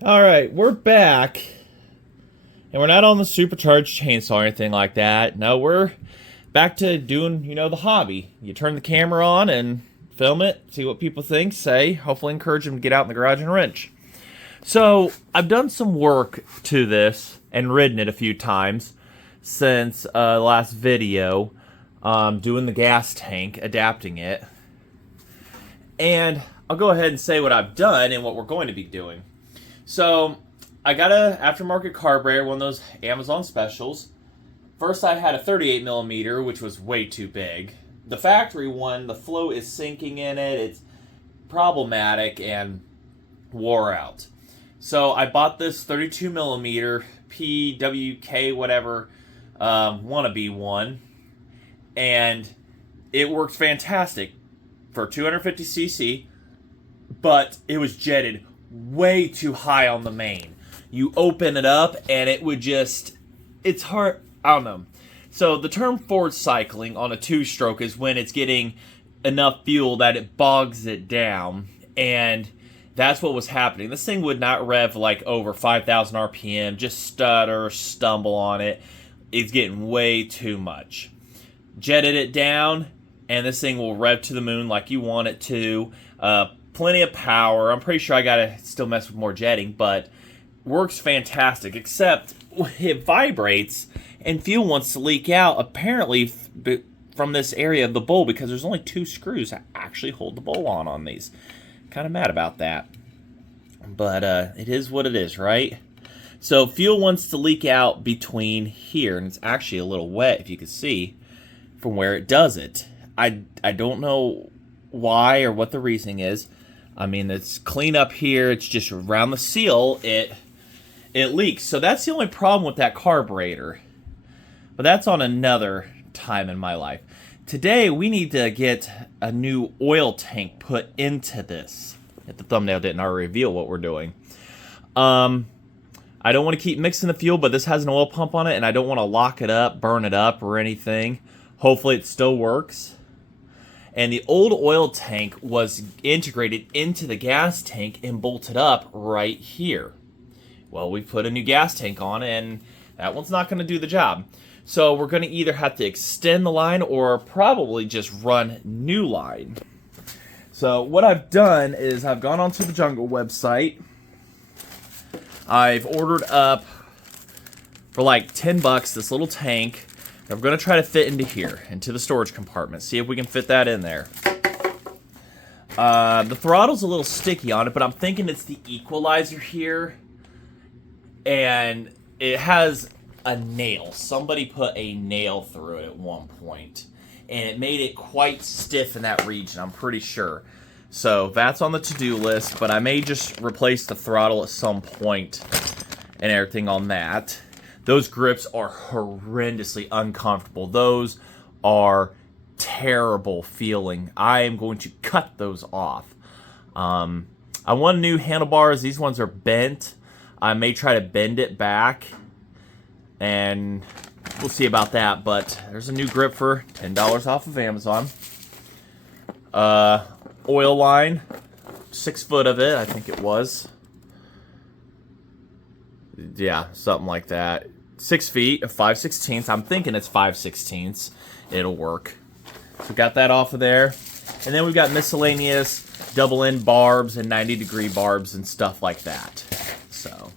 Alright, we're back. And we're not on the supercharged chainsaw or anything like that. No, we're back to doing, the hobby. You turn the camera on and film it, see what people think, say, hopefully encourage them to get out in the garage and wrench. So, I've done some work to this and ridden it a few times since the last video, doing the gas tank, adapting it. And I'll go ahead and say what I've done and what we're going to be doing. So, I got a aftermarket carburetor, one of those Amazon specials. First I had a 38mm, which was way too big. The factory one, the flow is sinking in it, it's problematic and wore out. So I bought this 32mm PWK whatever wannabe one, and it worked fantastic for 250cc, but it was jetted way too high on the main. You open it up and it would just, it's hard, I don't know. So the term forward cycling on a two-stroke is when it's getting enough fuel that it bogs it down, and that's what was happening. This thing would not rev like over 5,000 RPM, just stutter, stumble on it. It's getting way too much. Jetted it down, and this thing will rev to the moon like you want it to. Plenty of power. I'm pretty sure I gotta still mess with more jetting, but works fantastic, except it vibrates and fuel wants to leak out, apparently from this area of the bowl, because there's only 2 screws that actually hold the bowl on these. Kind of mad about that, but it is what it is, right? So fuel wants to leak out between here, and it's actually a little wet, if you can see from where it does it. I don't know why or what the reasoning is. I mean, it's clean up here. It's just around the seal, it leaks. So that's the only problem with that carburetor. But that's on another time in my life. Today, we need to get a new oil tank put into this. If the thumbnail didn't already reveal what we're doing. I don't want to keep mixing the fuel, but this has an oil pump on it, and I don't want to lock it up, burn it up, or anything. Hopefully it still works. And the old oil tank was integrated into the gas tank and bolted up right here. Well, we put a new gas tank on, and that one's not going to do the job. So we're going to either have to extend the line or probably just run new line. So what I've done is I've gone onto the Jungle website. I've ordered up for like 10 bucks this little tank. We're going to try to fit into here, into the storage compartment. See if we can fit that in there. The throttle's a little sticky on it, but I'm thinking it's the equalizer here. And it has a nail. Somebody put a nail through it at one point, and it made it quite stiff in that region, I'm pretty sure. So that's on the to-do list, but I may just replace the throttle at some point and everything on that. Those grips are horrendously uncomfortable. Those are terrible feeling. I am going to cut those off. I want new handlebars. These ones are bent. I may try to bend it back, and we'll see about that. But there's a new grip for $10 off of Amazon. Oil line, 6 foot of it, I think it was. Yeah, something like that. 6 feet of 5/16. I'm thinking it's 5/16. It'll work. So got that off of there. And then we've got miscellaneous double end barbs and 90-degree barbs and stuff like that. So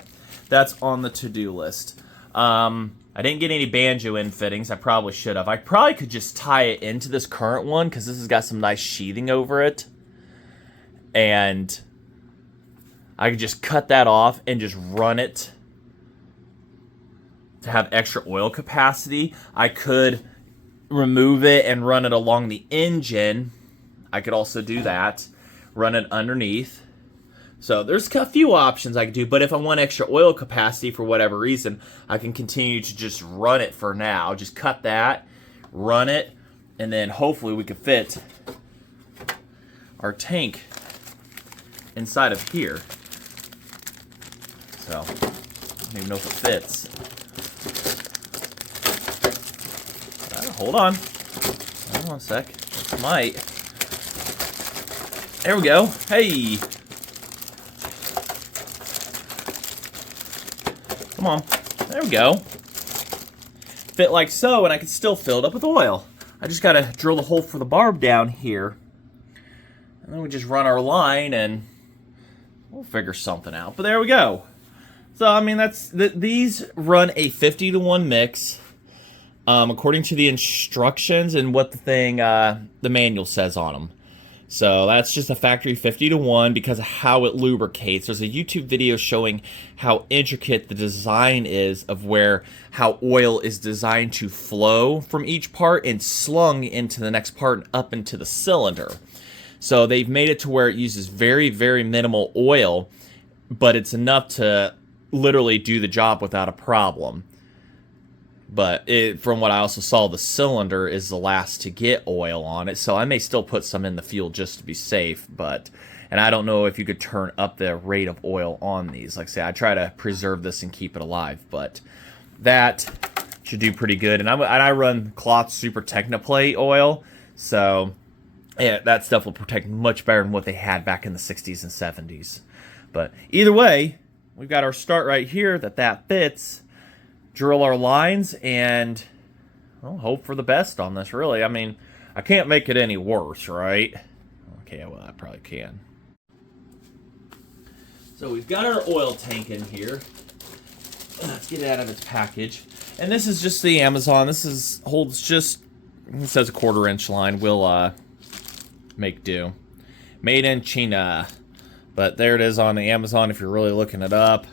that's on the to-do list. I didn't get any banjo end fittings. I probably should have. I probably could just tie it into this current one because this has got some nice sheathing over it. And I could just cut that off and just run it to have extra oil capacity. I could remove it and run it along the engine. I could also do that. Run it underneath. So there's a few options I could do, but if I want extra oil capacity for whatever reason, I can continue to just run it for now. Just cut that, run it, and then hopefully we can fit our tank inside of here. So, I don't even know if it fits. Hold on. Hold on a sec. It might. There we go. Hey! Come on. There we go. Fit like so, and I can still fill it up with oil. I just got to drill the hole for the barb down here. And then we just run our line, and we'll figure something out. But there we go. So, I mean, these run a 50-to-1 mix. According to the instructions and what the manual says on them. So that's just a factory 50-to-1 because of how it lubricates. There's a YouTube video showing how intricate the design is of how oil is designed to flow from each part and slung into the next part and up into the cylinder. So they've made it to where it uses very, very minimal oil, but it's enough to literally do the job without a problem. But from what I also saw, the cylinder is the last to get oil on it. So I may still put some in the fuel just to be safe. And I don't know if you could turn up the rate of oil on these. Like I say, I try to preserve this and keep it alive. But that should do pretty good. And I run Cloth Super Technoplate oil. So yeah, that stuff will protect much better than what they had back in the 60s and 70s. But either way, we've got our start right here that fits. Drill our lines and hope for the best on this, really. I mean, I can't make it any worse, right? Okay, well, I probably can. So we've got our oil tank in here. Let's get it out of its package. And this is just the Amazon. This holds just, it says a 1/4-inch line. We'll make do. Made in China. But there it is on the Amazon if you're really looking it up.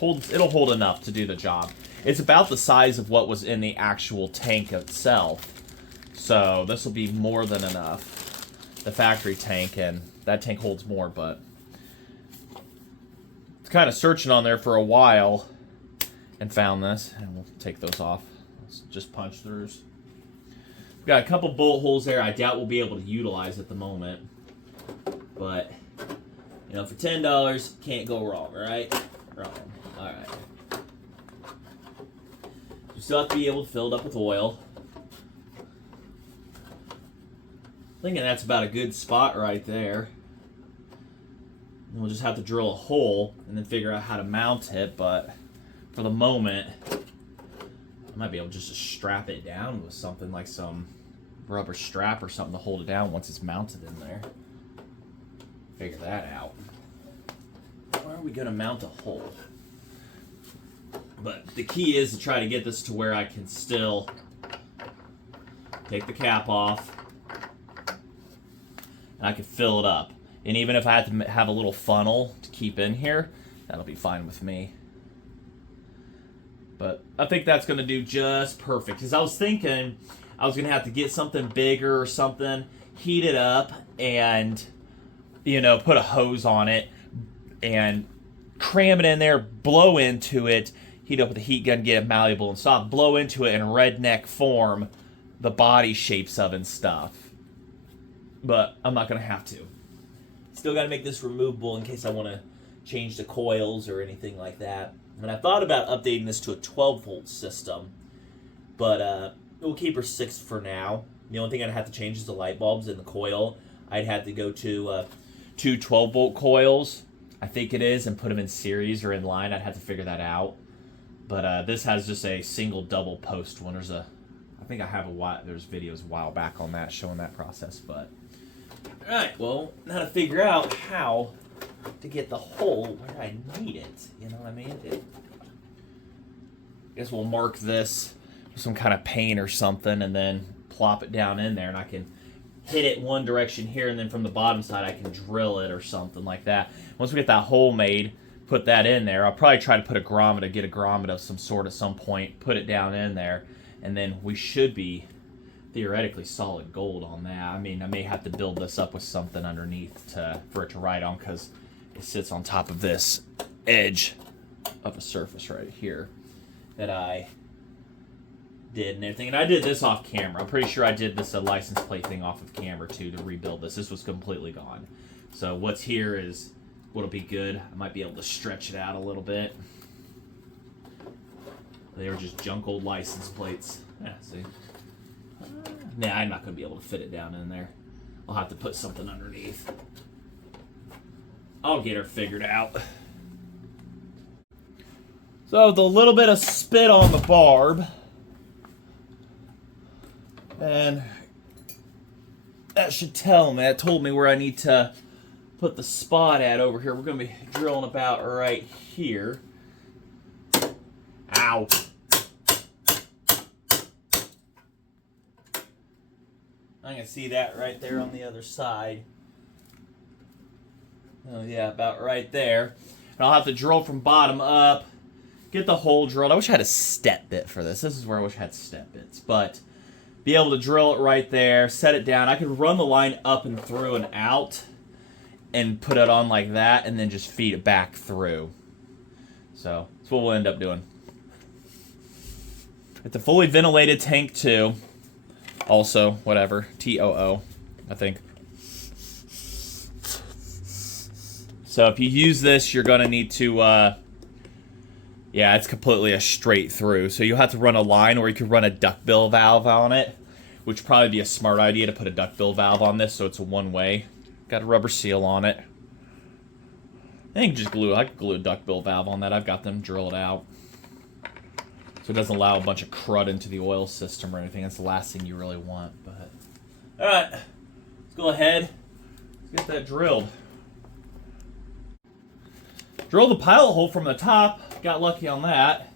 It'll hold enough to do the job. It's about the size of what was in the actual tank itself. So this will be more than enough. The factory tank, and that tank holds more, but it's kind of searching on there for a while and found this, and we'll take those off. It's just punch throughs. We've got a couple bolt holes there I doubt we'll be able to utilize at the moment. But, you know, for $10, can't go wrong, right? Wrong. Alright. You still have to be able to fill it up with oil. Thinking that's about a good spot right there. And we'll just have to drill a hole and then figure out how to mount it, but for the moment, I might be able just to strap it down with something like some rubber strap or something to hold it down once it's mounted in there. Figure that out. Where are we going to mount a hole? But the key is to try to get this to where I can still take the cap off and I can fill it up. And even if I had to have a little funnel to keep in here, that'll be fine with me. But I think that's going to do just perfect. Because I was thinking I was going to have to get something bigger or something, heat it up, and, you know, put a hose on it and cram it in there, blow into it, heat up with a heat gun, get it malleable and soft, blow into it, and redneck form the body shapes of and stuff. But I'm not going to have to. Still got to make this removable in case I want to change the coils or anything like that. And I thought about updating this to a 12-volt system, but we'll keep her 6 for now. The only thing I'd have to change is the light bulbs and the coil. I'd have to go to 2 12-volt coils, I think it is, and put them in series or in line. I'd have to figure that out. But this has just a single double post one. I think I have there's videos a while back on that showing that process. But all right, well, now to figure out how to get the hole where I need it. You know what I mean? I guess we'll mark this with some kind of paint or something, and then plop it down in there, and I can hit it one direction here, and then from the bottom side I can drill it or something like that. Once we get that hole made, put that in there. I'll probably try to put get a grommet of some sort at some point, put it down in there, and then we should be theoretically solid gold on that. I mean, I may have to build this up with something underneath for it to ride on, because it sits on top of this edge of a surface right here that I did and everything. And I did this off camera. I'm pretty sure I did this license plate thing off of camera too to rebuild this. This was completely gone. So what's here is what'll be good. I might be able to stretch it out a little bit. They were just junk old license plates. Yeah, see? Nah, I'm not going to be able to fit it down in there. I'll have to put something underneath. I'll get her figured out. So with a little bit of spit on the barb, and that should tell me, that told me where I need to put the spot at over here. We're going to be drilling about right here. Ow. I can see that right there on the other side. Oh yeah, about right there. And I'll have to drill from bottom up, get the hole drilled. I wish I had a step bit for this. This is where I wish I had step bits. But be able to drill it right there, set it down. I could run the line up and through and out and put it on like that and then just feed it back through. So that's what we'll end up doing. It's a fully ventilated tank too. Also, whatever. TOO, I think. So if you use this, you're going to need to, yeah, it's completely a straight through. So you'll have to run a line, or you could run a duckbill valve on it, which would probably be a smart idea to put a duckbill valve on this so it's a one-way. Got a rubber seal on it. I think just I could glue a duckbill valve on that. I've got them drilled out. So it doesn't allow a bunch of crud into the oil system or anything. That's the last thing you really want. But alright, let's go ahead. Let's get that drilled. Drill the pilot hole from the top. Got lucky on that.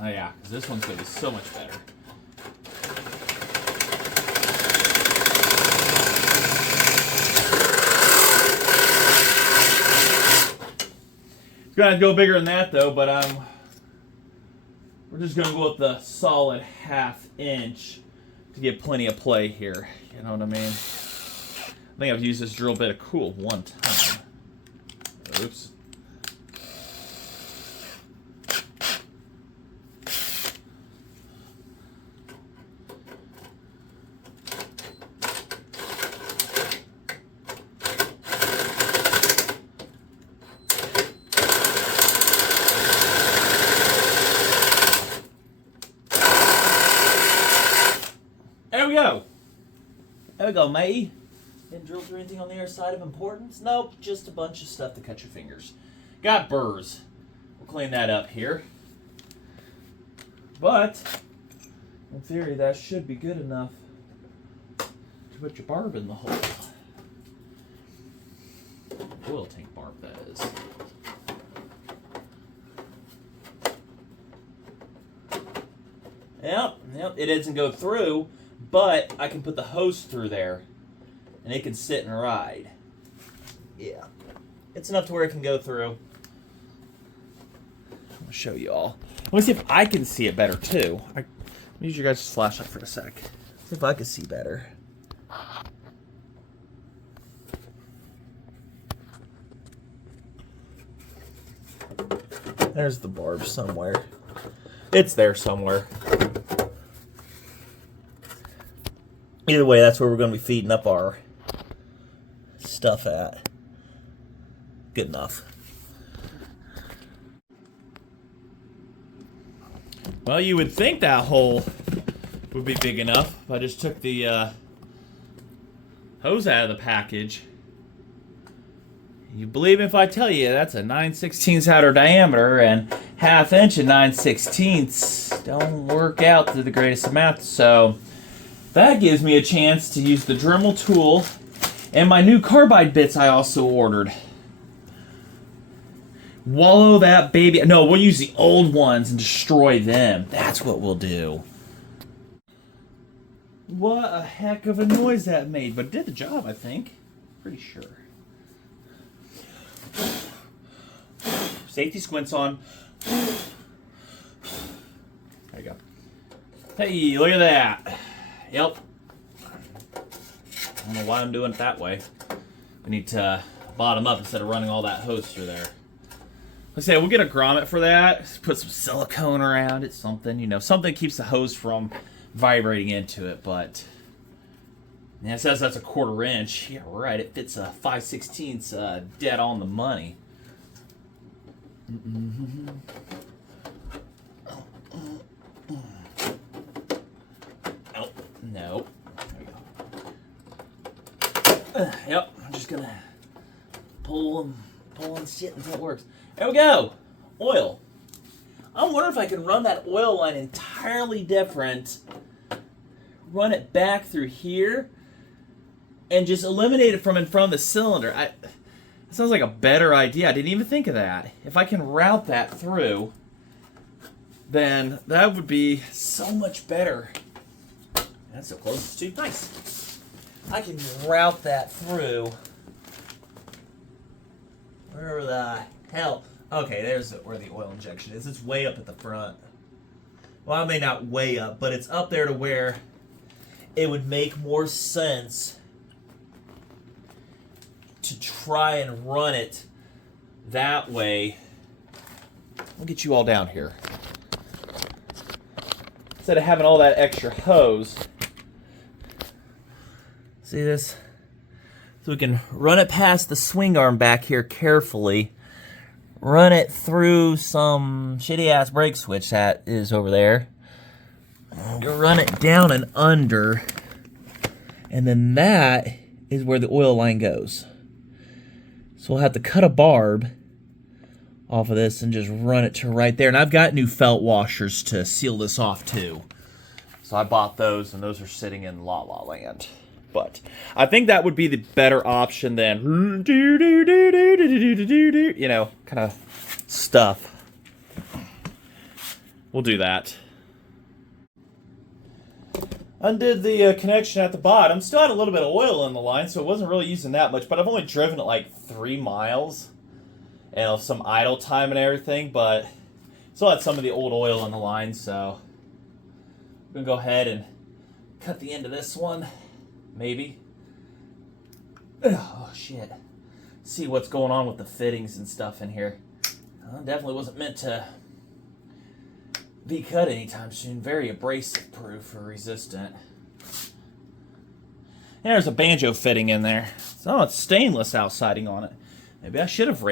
Oh yeah, because this one's going to be so much better. It's going to go bigger than that though, but we're just going to go with the solid 1/2 inch to get plenty of play here. You know what I mean? I think I've used this drill bit one time. Oops. There we go. There we go, matey. Didn't drill through anything on the other side of importance? Nope, just a bunch of stuff to cut your fingers. Got burrs. We'll clean that up here. But, in theory, that should be good enough to put your barb in the hole. Oil tank barb, that is. Yep, it doesn't go through, but I can put the hose through there. And it can sit and ride. Yeah. It's enough to where it can go through. I'm going to show you all. Let me see if I can see it better, too. Let me use your guys' flashlight for a sec. See if I can see better. There's the barb somewhere. It's there somewhere. Either way, that's where we're going to be feeding up our stuff at. Good enough. Well, you would think that hole would be big enough. I just took the hose out of the package. You believe me if I tell you that's a 9/16 outer diameter, and 1/2 inch and 9/16 don't work out to the greatest amount. So that gives me a chance to use the Dremel tool and my new carbide bits I also ordered. Wallow that baby. No, we'll use the old ones and destroy them. That's what we'll do. What a heck of a noise that made, but it did the job, I think. Pretty sure. Safety squints on. There you go. Hey, look at that. Yep. I don't know why I'm doing it that way. We need to bottom up instead of running all that hose through there. Let's say we'll get a grommet for that. Just put some silicone around it, something, you know, something keeps the hose from vibrating into it. But yeah, it says that's a 1/4 inch. Yeah, right. It fits a 5/16 dead on the money. Oh, no. Yep, I'm just gonna pull them pulling shit until it works. There we go. Oil. I'm wondering if I can run that oil line entirely different. Run it back through here. And just eliminate it from in front of the cylinder. That sounds like a better idea. I didn't even think of that. If I can route that through, then that would be so much better. That's so close. It's too nice. I can route that through. Where the hell? Okay, there's where the oil injection is. It's way up at the front. Well, I may not way up, but it's up there to where it would make more sense to try and run it that way. We'll get you all down here. Instead of having all that extra hose. See this? So we can run it past the swing arm back here carefully. Run it through some shitty ass brake switch that is over there. Run it down and under. And then that is where the oil line goes. So we'll have to cut a barb off of this and just run it to right there. And I've got new felt washers to seal this off too. So I bought those, and those are sitting in La La Land. But I think that would be the better option than, you know, kind of stuff. We'll do that. Undid the connection at the bottom. Still had a little bit of oil in the line, so it wasn't really using that much. But I've only driven it like 3 miles. And some idle time and everything. But still had some of the old oil in the line, so I'm going to go ahead and cut the end of this one. Maybe. Oh, shit. See what's going on with the fittings and stuff in here. Definitely wasn't meant to be cut anytime soon. Very abrasive proof or resistant. There's a banjo fitting in there. Oh, it's stainless outsiding on it. Maybe I should have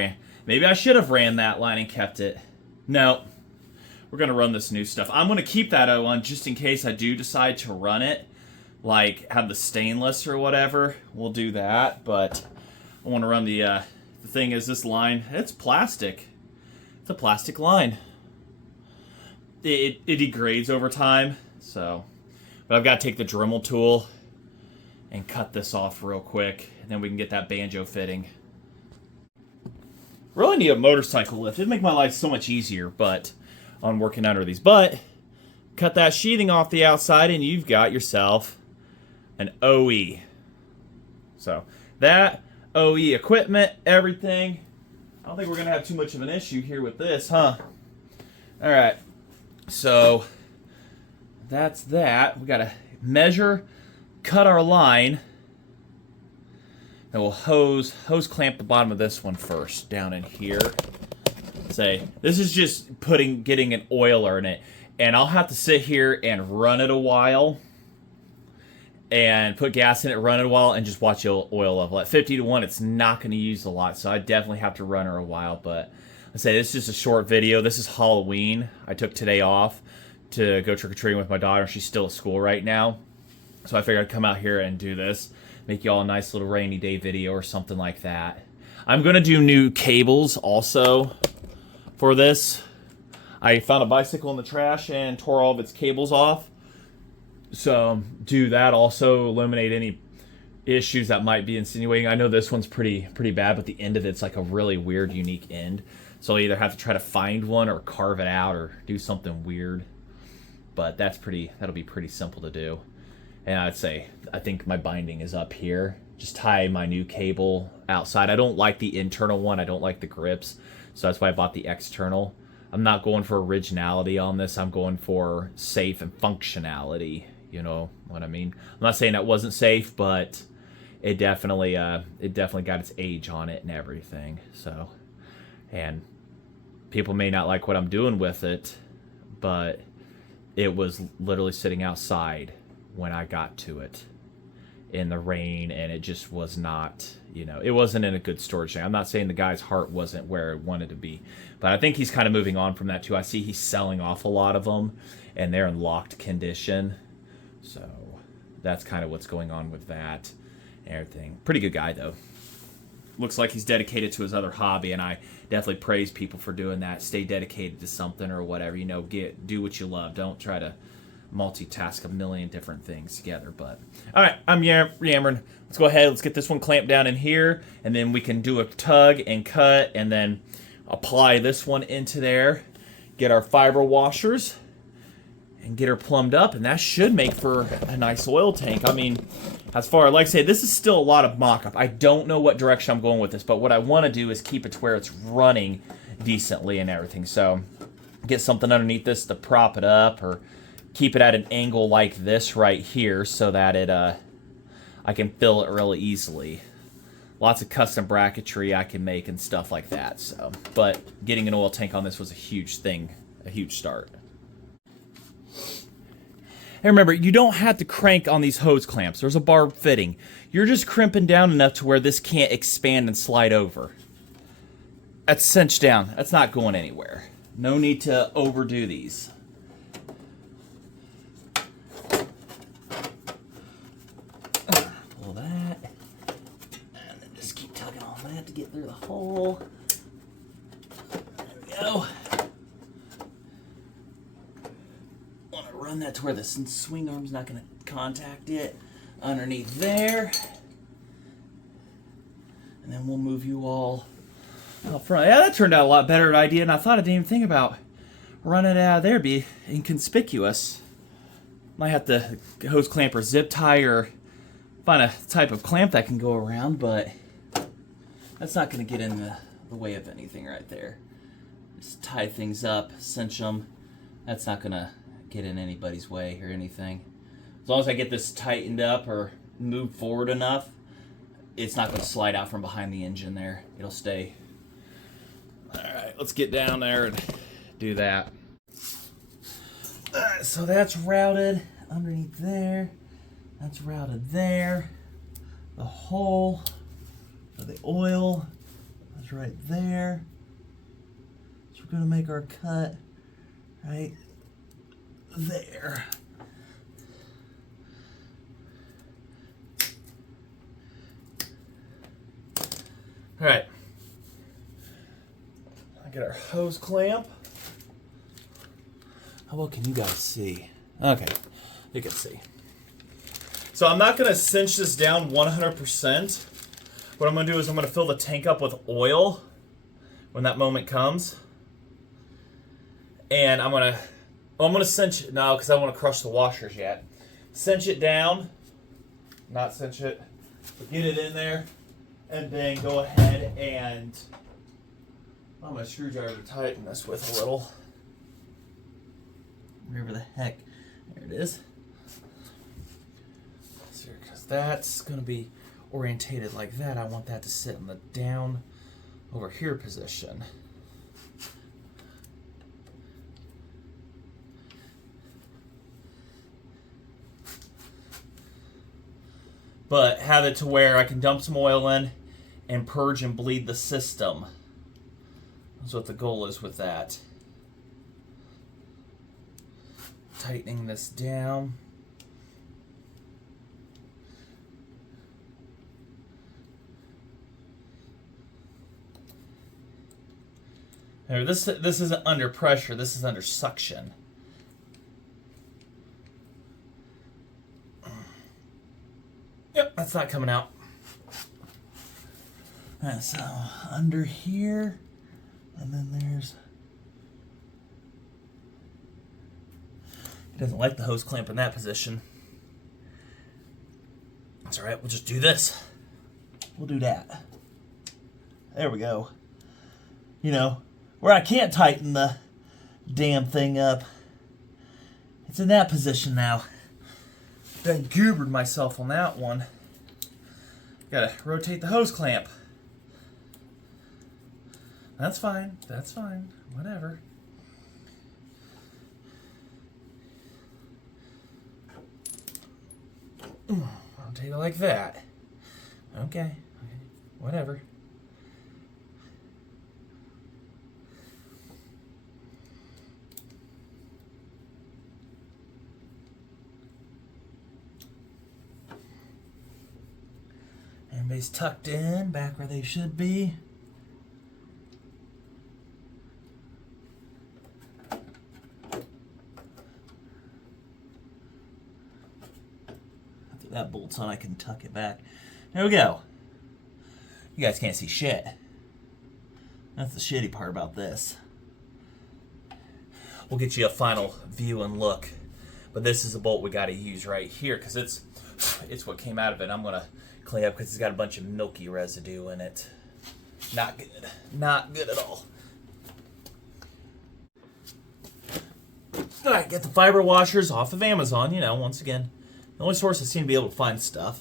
ran that line and kept it. No. We're going to run this new stuff. I'm going to keep that on just in case I do decide to run it. Like, have the stainless or whatever. We'll do that. But I want to run the thing is this line. It's plastic. It's a plastic line. It degrades over time, so. But I've got to take the Dremel tool and cut this off real quick, and then we can get that banjo fitting. Really need a motorcycle lift. It'd make my life so much easier, but on working under these. But cut that sheathing off the outside, and you've got yourself an OE. So that OE equipment, everything. I don't think we're gonna have too much of an issue here with this, huh? All right. So that's that. We gotta measure, cut our line, and we'll hose clamp the bottom of this one first down in here. Say this is just getting an oiler in it, and I'll have to sit here and run it a while, and put gas in it, run it a while, and just watch oil level. At 50 to 1, it's not going to use a lot, so I definitely have to run her a while, but I say this is just a short video. This is Halloween. I took today off to go trick-or-treating with my daughter. She's still at school right now. So I figured I'd come out here and do this. Make y'all a nice little rainy day video or something like that. I'm going to do new cables also for this. I found a bicycle in the trash and tore all of its cables off. So do that also. Eliminate any issues that might be insinuating. I know this one's pretty bad, but the end of it's like a really weird, unique end. So I'll either have to try to find one or carve it out or do something weird. But that'll be pretty simple to do. And I think my binding is up here. Just tie my new cable outside. I don't like the internal one. I don't like the grips. So that's why I bought the external. I'm not going for originality on this. I'm going for safe and functionality. You know what I mean? I'm not saying that wasn't safe, but it definitely got its age on it and everything. So, and people may not like what I'm doing with it, but it was literally sitting outside when I got to it in the rain, and it just was not, it wasn't in a good storage thing. I'm not saying the guy's heart wasn't where it wanted to be, but I think he's kind of moving on from that too. I see he's selling off a lot of them, and they're in locked condition. So that's kind of what's going on with that and everything. Pretty good guy, though. looks like he's dedicated to his other hobby, and I definitely praise people for doing that. Stay dedicated to something or whatever. You know, do what you love. Don't try to multitask a million different things together. But all right, I'm yammering. Let's go ahead. Let's get this one clamped down in here, and then we can do a tug and cut, and then apply this one into there. Get our fiber washers and get her plumbed up, and that should make for a nice oil tank. I mean, as far, like I say, this is still a lot of mock-up. I don't know what direction I'm going with this, but what I want to do is keep it to where it's running decently and everything. So get something underneath this to prop it up, or keep it at an angle like this right here so that I can fill it really easily. Lots of custom bracketry I can make and stuff like that. So, but getting an oil tank on this was a huge thing, a huge start. And remember, you don't have to crank on these hose clamps. There's a barb fitting. You're just crimping down enough to where this can't expand and slide over. That's cinched down. That's not going anywhere. No need to overdo these. Pull that. And then just keep tugging on that to get through the hole. There we go. Run that to where the swing arm's not going to contact it. Underneath there. And then we'll move you all up front. Yeah, that turned out a lot better idea than I thought. I didn't even think about running it out of there. Be inconspicuous. Might have to hose clamp or zip tie or find a type of clamp that can go around, but that's not going to get in the way of anything right there. Just tie things up, cinch them. That's not going to get in anybody's way or anything. As long as I get this tightened up or moved forward enough, it's not going to slide out from behind the engine there. It'll stay. Alright, let's get down there and do that. Alright, so that's routed underneath there. That's routed there. The hole for the oil is right there. So we're going to make our cut right there. All right. I get our hose clamp. How well can you guys see? Okay, you can see. So I'm not going to cinch this down 100%. What I'm going to do is I'm going to fill the tank up with oil when that moment comes. And I'm going to cinch it now because I want to crush the washers yet. Cinch it down. Not cinch it. But get it in there. And then go ahead and I'm going to screwdriver to tighten this with a little. Wherever the heck. There it is. Because that's going to be orientated like that. I want that to sit in the down over here position. But have it to where I can dump some oil in and purge and bleed the system. That's what the goal is with that. Tightening this down. Now, this isn't under pressure, this is under suction. Yep, that's not coming out. Alright, so under here, and then there's... He doesn't like the hose clamp in that position. That's alright, we'll just do this. We'll do that. There we go. You know, where I can't tighten the damn thing up. It's in that position now. Done goobered myself on that one. Gotta rotate the hose clamp. That's fine. That's fine. Whatever. Rotate it like that. Okay. Whatever. Batteries tucked in, back where they should be. After that bolt's on, I can tuck it back. There we go. You guys can't see shit. That's the shitty part about this. We'll get you a final view and look. But this is the bolt we got to use right here because it's what came out of it. I'm going to clean up because it's got a bunch of milky residue in it. Not good. Not good at all. All right, get the fiber washers off of Amazon. You know, once again, the only source I seem to be able to find stuff.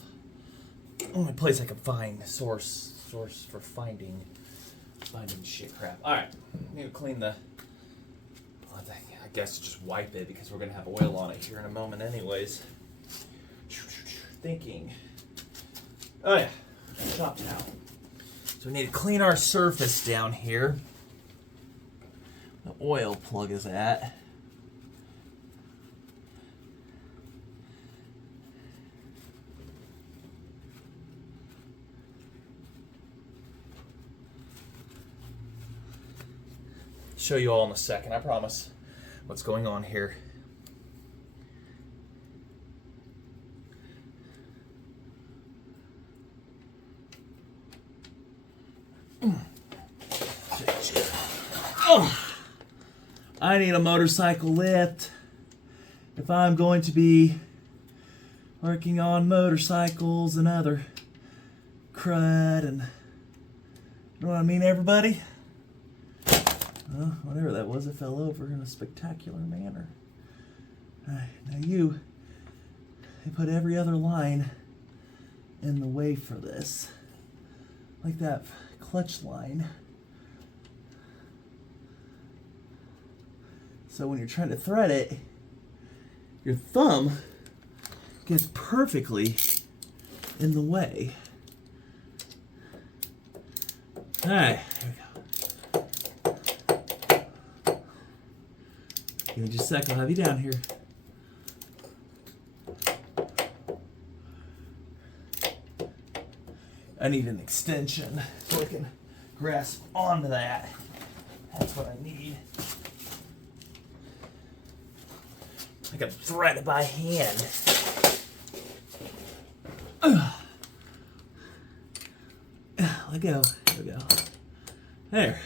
Only place I can find source for finding shit crap. All right, need to clean the. I guess just wipe it because we're gonna have oil on it here in a moment, anyways. Thinking. Oh yeah, shop towel. So we need to clean our surface down here. The oil plug is at. Show you all in a second, I promise, what's going on here. Oh, I need a motorcycle lift if I'm going to be working on motorcycles and other crud, and you know what I mean, everybody? Well, whatever that was, it fell over in a spectacular manner. Now you put every other line in the way for this. Like that clutch line. So when you're trying to thread it, your thumb gets perfectly in the way. Alright, here we go. Give me just a sec, I'll have you down here. I need an extension so I can grasp onto that. That's what I need. I can thread it by hand. Let go. There we go. There.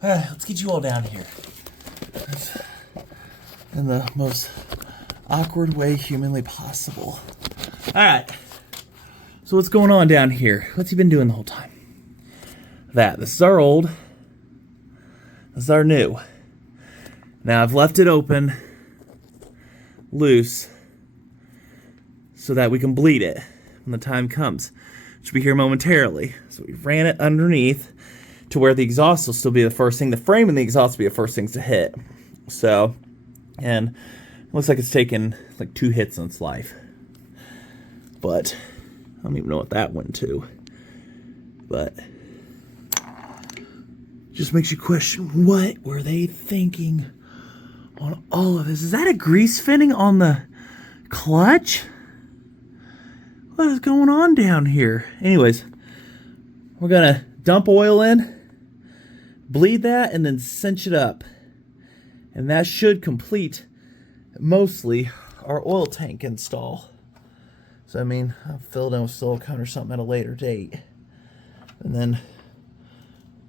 All right, let's get you all down here. In the most awkward way humanly possible. All right. So what's going on down here? What's he been doing the whole time? This is our old. This is our new. Now I've left it open, loose, so that we can bleed it when the time comes, which will be here momentarily. So we ran it underneath to where the exhaust will still be the first thing. The frame and the exhaust will be the first things to hit. So, and it looks like it's taken like 2 hits in its life. But I don't even know what that went to. But just makes you question, what were they thinking on all of this? Is that a grease fitting on the clutch? What is going on down here? Anyways, we're gonna dump oil in, bleed that, and then cinch it up. And that should complete mostly our oil tank install. So I mean, I'll fill it in with silicone or something at a later date. And then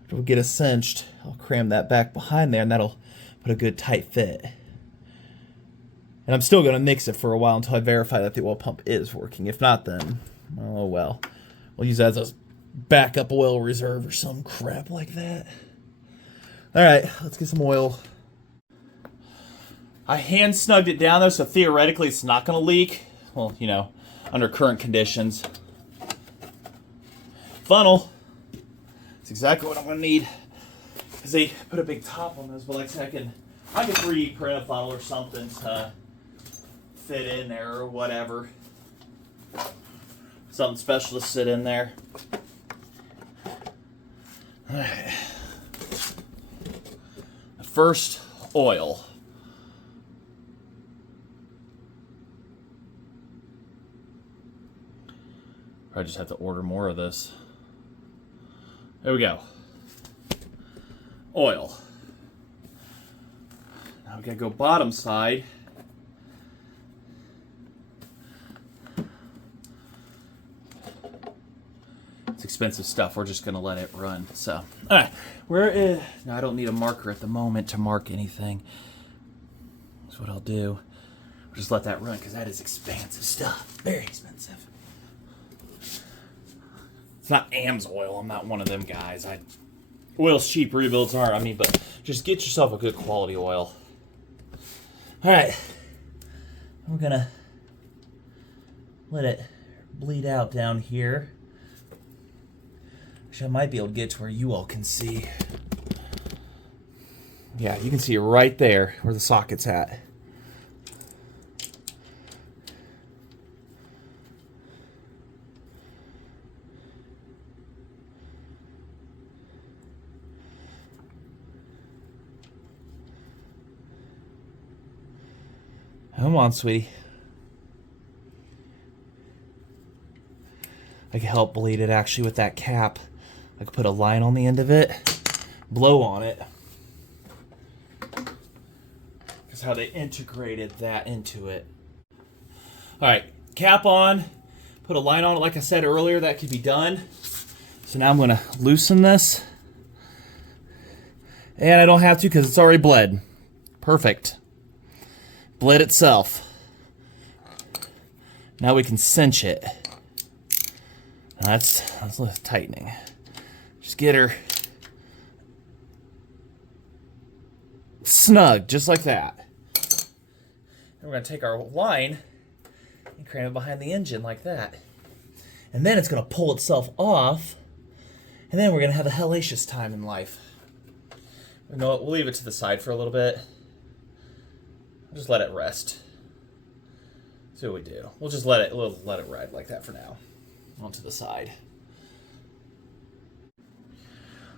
after we get it cinched, I'll cram that back behind there and that'll put a good tight fit. And I'm still gonna mix it for a while until I verify that the oil pump is working. If not, then, oh well. We'll use that as a backup oil reserve or some crap like that. All right, let's get some oil. I hand snugged it down though, so theoretically it's not gonna leak. Well, you know, under current conditions. Funnel. That's exactly what I'm gonna need. Because they put a big top on those, but like I said, I can 3D print a funnel or something to fit in there or whatever. Something special to sit in there. Alright. First, oil. I just have to order more of this. There we go. Oil. Now we gotta go bottom side. It's expensive stuff. We're just gonna let it run. So, all right. Where is? No, I don't need a marker at the moment to mark anything. That's what I'll do. I'll just let that run because that is expensive stuff. Very expensive. It's not AMS oil. I'm not one of them guys. Oil's cheap, rebuilds aren't. I mean, but just get yourself a good quality oil. All right. We're gonna let it bleed out down here. Which I might be able to get to where you all can see. Yeah, you can see it right there where the socket's at. Come on, sweetie. I can help bleed it actually with that cap. I could put a line on the end of it, blow on it. That's how they integrated that into it. All right, cap on, put a line on it like I said earlier, that could be done. So now I'm gonna loosen this. And I don't have to because it's already bled. Perfect. Bled itself. Now we can cinch it. That's a little tightening. Just get her snug, just like that. And we're gonna take our line and cram it behind the engine like that. And then it's gonna pull itself off, and then we're gonna have a hellacious time in life. You know what, we'll leave it to the side for a little bit. Just let it rest. See what we do. We'll let it ride like that for now. Onto the side.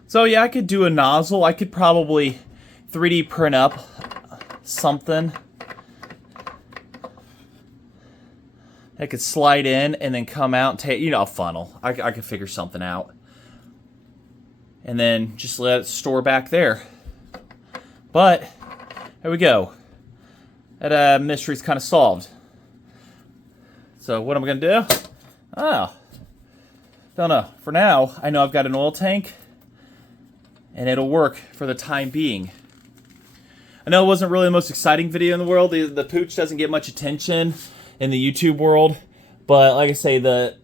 So yeah, I could do a nozzle. I could probably 3D print up something that could slide in and then come out and take, you know, a funnel. I could figure something out. And then just let it store back there. But there we go. That mystery's kind of solved. So what am I gonna do? Oh, don't know. For now, I know I've got an oil tank, and it'll work for the time being. I know it wasn't really the most exciting video in the world. The Puch doesn't get much attention in the YouTube world, but like I say, the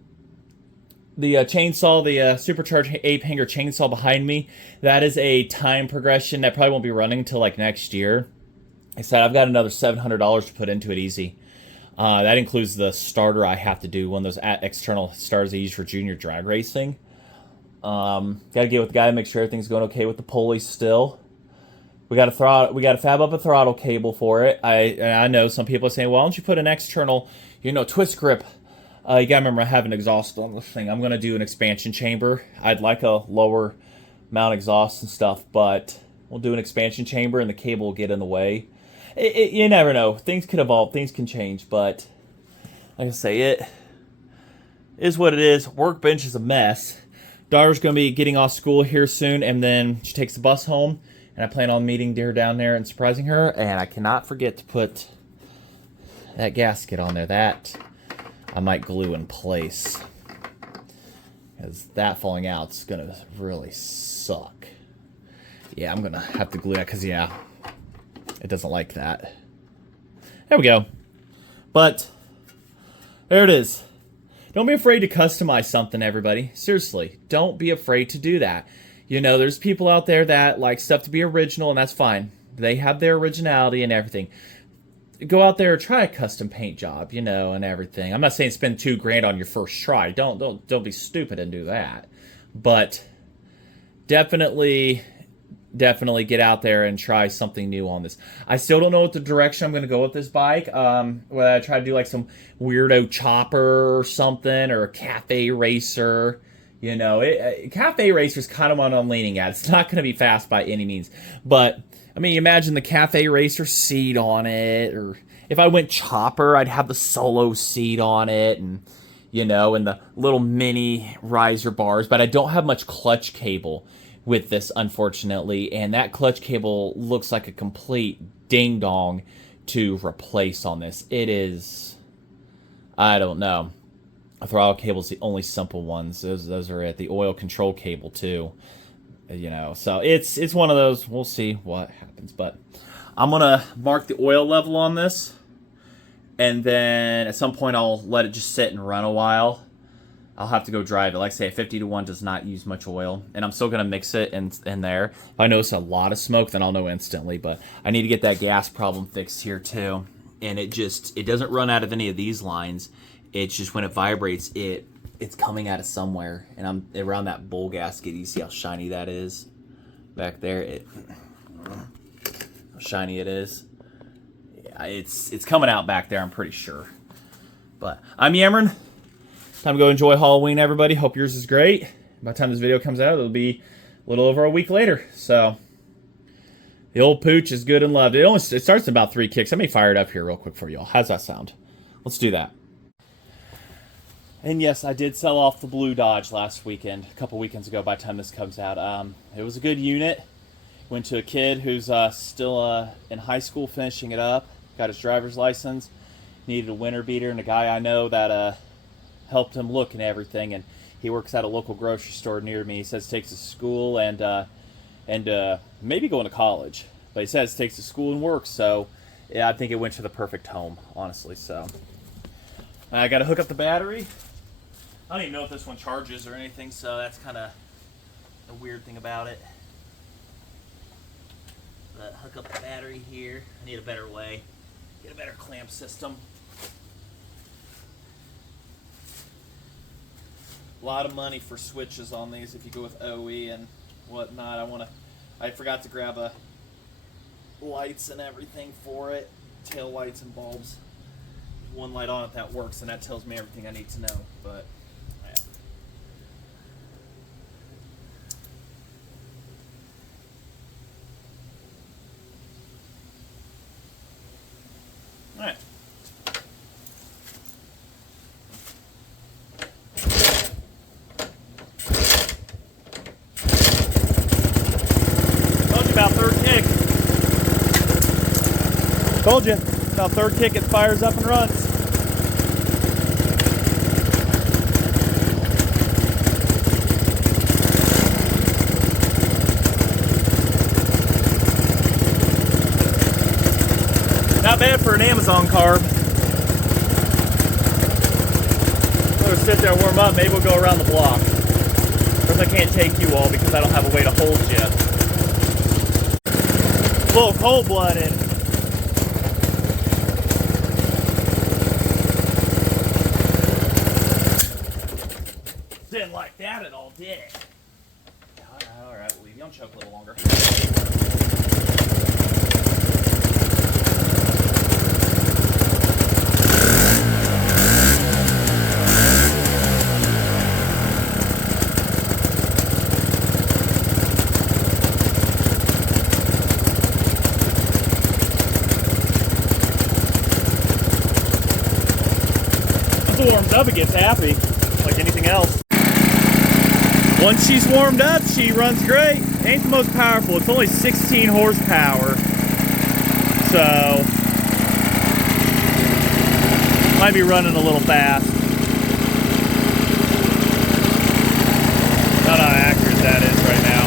chainsaw, the supercharged ape hanger chainsaw behind me, that is a time progression that probably won't be running until like next year. I said I've got another $700 to put into it easy. That includes the starter I have to do, one of those external starters I use for junior drag racing. Got to get with the guy to make sure everything's going okay with the pulleys still. We got to fab up a throttle cable for it. I know some people are saying, well, why don't you put an external, twist grip? You got to remember I have an exhaust on this thing. I'm going to do an expansion chamber. I'd like a lower mount exhaust and stuff, but we'll do an expansion chamber and the cable will get in the way. You never know. Things can evolve. Things can change. But like I say, it is what it is. Workbench is a mess. Daughter's going to be getting off school here soon, and then she takes the bus home. And I plan on meeting her down there and surprising her. And I cannot forget to put that gasket on there. That I might glue in place. Because that falling out is going to really suck. Yeah, I'm going to have to glue that because, yeah, it doesn't like that. There we go. But there it is. Don't be afraid to customize something, everybody. Seriously, don't be afraid to do that. There's people out there that like stuff to be original, and that's fine. They have their originality and everything. Go out there and try a custom paint job, and everything. I'm not saying spend $2,000 on your first try. Don't be stupid and do that. But definitely get out there and try something new on this. I still don't know what the direction I'm going to go with this bike. Whether I try to do like some weirdo chopper or something, or a cafe racer. Cafe racer is kind of what I'm leaning at. It's not going to be fast by any means. But, I mean, imagine the cafe racer seat on it. Or if I went chopper, I'd have the solo seat on it. And, you know, and the little mini riser bars, but I don't have much clutch cable with this, unfortunately, and that clutch cable looks like a complete ding-dong to replace on this. It is, I don't know. The throttle cable's the only simple ones. Those are it. The oil control cable too, you know. So it's one of those. We'll see what happens, but I'm gonna mark the oil level on this, and then at some point I'll let it just sit and run a while. I'll have to go drive it. Like I say, 50-1 does not use much oil, and I'm still gonna mix it in there. If I notice a lot of smoke, then I'll know instantly. But I need to get that gas problem fixed here too, and it doesn't run out of any of these lines. It's just when it vibrates, it's coming out of somewhere, and I'm around that bowl gasket. You see how shiny that is back there? How shiny it is. Yeah, it's coming out back there. I'm pretty sure. But I'm yammering. Time to go enjoy Halloween, everybody. Hope yours is great. By the time this video comes out, it'll be a little over a week later. So the old Puch is good and loved. It starts in about 3 kicks. Let me fire it up here real quick for y'all. How's that sound? Let's do that. And yes, I did sell off the blue Dodge last weekend, a couple weekends ago by the time this comes out. It was a good unit. Went to a kid who's still in high school finishing it up. Got his driver's license. Needed a winter beater, and a guy I know that helped him look and everything. And he works at a local grocery store near me. He says takes to school and maybe going to college. But he says takes to school and work. So yeah, I think it went to the perfect home, honestly. So I got to hook up the battery. I don't even know if this one charges or anything, so that's kind of the weird thing about it. But hook up the battery here. I need a better way. Get a better clamp system. A lot of money for switches on these if you go with OE and whatnot. I forgot to grab lights and everything for it. Tail lights and bulbs. One light on it that works, and that tells me everything I need to know. But yeah. All right. Told you about third kick. Told you. About third kick, it fires up and runs. Not bad for an Amazon carb. We'll sit there and warm up. Maybe we'll go around the block. Of course, I can't take you all because I don't have a way to hold you. A little cold-blooded. Didn't like that at all, did it? Alright, we'll leave you on choke a little longer. Once it warms up, it gets happy, like anything else. Once she's warmed up, she runs great. Ain't the most powerful. It's only 16 horsepower. So, might be running a little fast. Not how accurate that is right now.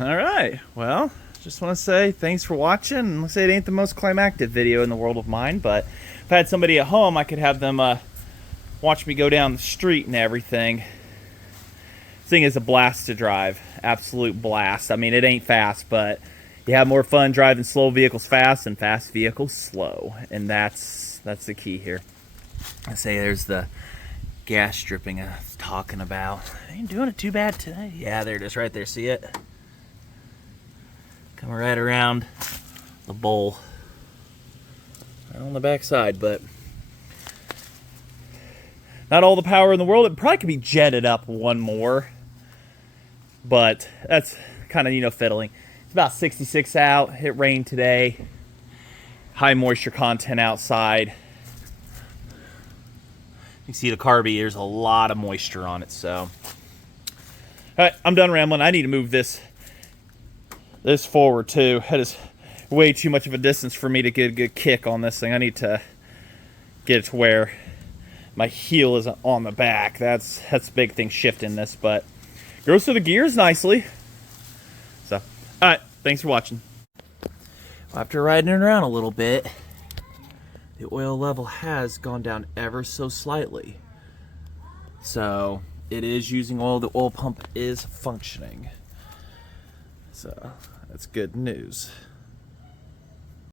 Alright, well, just want to say thanks for watching. Let's say it ain't the most climactic video in the world of mine, but if I had somebody at home, I could have them watch me go down the street and everything. This thing is a blast to drive. Absolute blast. I mean, it ain't fast, but you have more fun driving slow vehicles fast than fast vehicles slow. And that's the key here. I say there's the gas dripping I was talking about. Ain't doing it too bad today. Yeah, there it is right there. See it? Coming right around the bowl. Right on the back side, but not all the power in the world. It probably could be jetted up one more, but that's kind of, fiddling. It's about 66 out. It rained today. High moisture content outside. You can see the carby, there's a lot of moisture on it, so. All right, I'm done rambling. I need to move this forward too. That is way too much of a distance for me to get a good kick on this thing. I need to get it to where my heel is on the back. That's a big thing shifting this, but goes through the gears nicely. So, all right, thanks for watching. After riding it around a little bit, the oil level has gone down ever so slightly. So it is using oil. The oil pump is functioning. So that's good news.